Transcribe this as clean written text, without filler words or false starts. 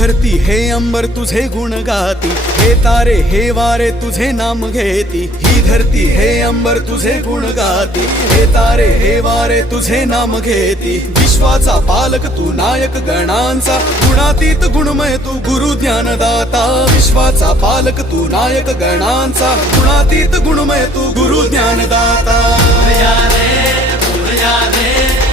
धरती हे अंबर तुझे गुण गाती, हे तारे हे वारे तुझे नाम घेती। ही धरती हे अंबर तुझे गुण गाती, हे तारे हे वारे तुझे नाम घेती। विश्वाचा पालक तू नायक गणांचा, गुणातीत गुणमय तू गुरु ज्ञानदाता। विश्वाचा पालक तू नायक गणांचा, गुणातीत गुणमय तू गुरु ज्ञानदाता। फूल या रे